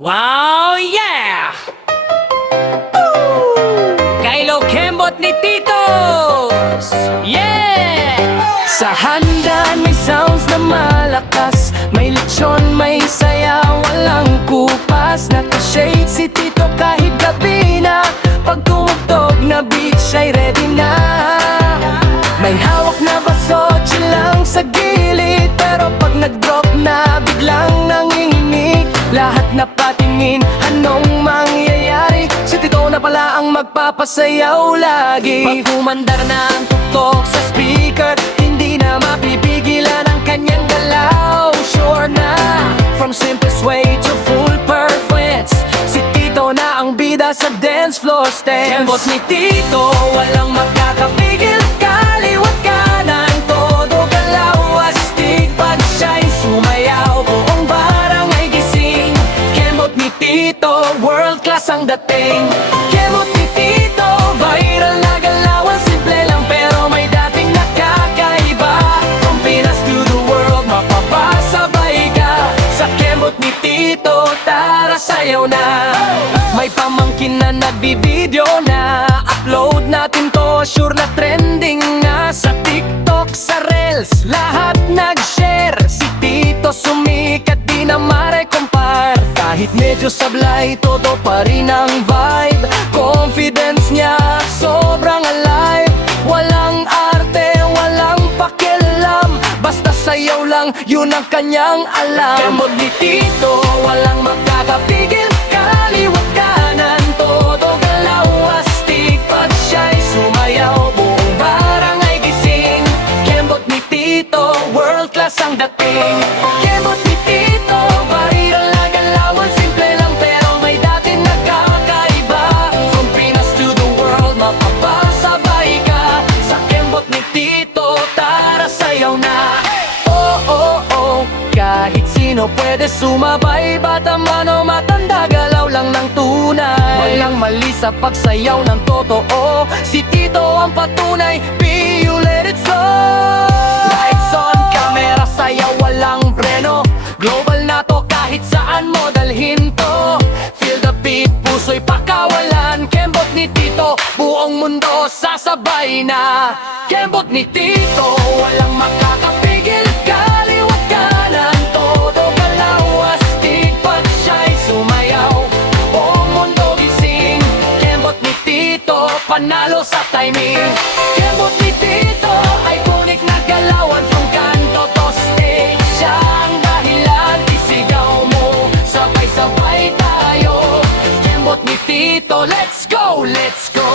Wow, yeah! Kylo Kembot ni Titos! Yeah! Sa handaan may sounds na malakas, may lechon, may saya, walang kupas. Naka-shade si Tito kahit gabi na, pag tumugtog na beat siya'y ready na. May hawak na baso, chill lang sa gilid, pero pag nag-drop na biglang nanginginig. Lahat na patingin, anong mangyayari? Si Tito na pala ang magpapasayaw lagi. Pag umandar na ang tuktok sa speaker, hindi na mapipigilan ang kanyang galaw. Sure na, from simplest way to full perfect, si Tito na ang bida sa dance floor stance. Kembot ni Tito, walang makakapigil. Kaliwat kanan, todo galaw, astig pag siya'y sumayaw. Buong barangay gising, Kembot ni Tito, world class ang dating. Kembot ni Tito, viral na galawan, simple lang pero may dating nakakaiba. From Pinas to the world, mapapasabay ka sa Kembot ni Tito, tara sayaw na. May pamangkin na nagbi-video na, upload natin to, sure na trending na. Sa TikTok, sa Reels, lahat nag-share. Si Tito sumikat, di na mare-compare. Kahit medyo sablay, todo pa rin ang vibe. Confidence niya, sobrang alive. Walang arte, walang pakialam, basta sayaw lang, yun ang kanyang alam. Kembot ni Tito, walang makakapigil. Kaliwat kanan, todo galaw, astig pag siya'y sumayaw. Buong barangay gising, Kembot ni Tito, world class ang dating. Kembot ni Tito, viral na galawan, simple lang pero may dating nakakaiba. From Pinas to the world, mapapasabay ka sa Kembot ni Tito, tara sayaw na. Oh, oh, oh, kahit sino pwede sumabay, bata man o matanda, galaw lang ng tunay. Walang mali sa pagsayaw ng totoo, si Tito ang patunay, be you let it flow. Lights on, camera, sayaw, walang preno. Global na to, kahit saan mo dalhin to. Feel the beat, puso'y pakawalan. Kembot ni Tito, buong mundo sasabay na. Kembot ni Tito, walang makakapigil. Kaliwat kanan, todo galaw, astig pag siya'y sumayaw. Buong mundo gising, Kembot ni Tito, panalo sa timing. Kembot ni Tito, iconic na galawan, from kanto to stage. Siya ang dahilan, isigaw mo, sabay-sabay tayo. Kembot ni Tito, let's go, let's go.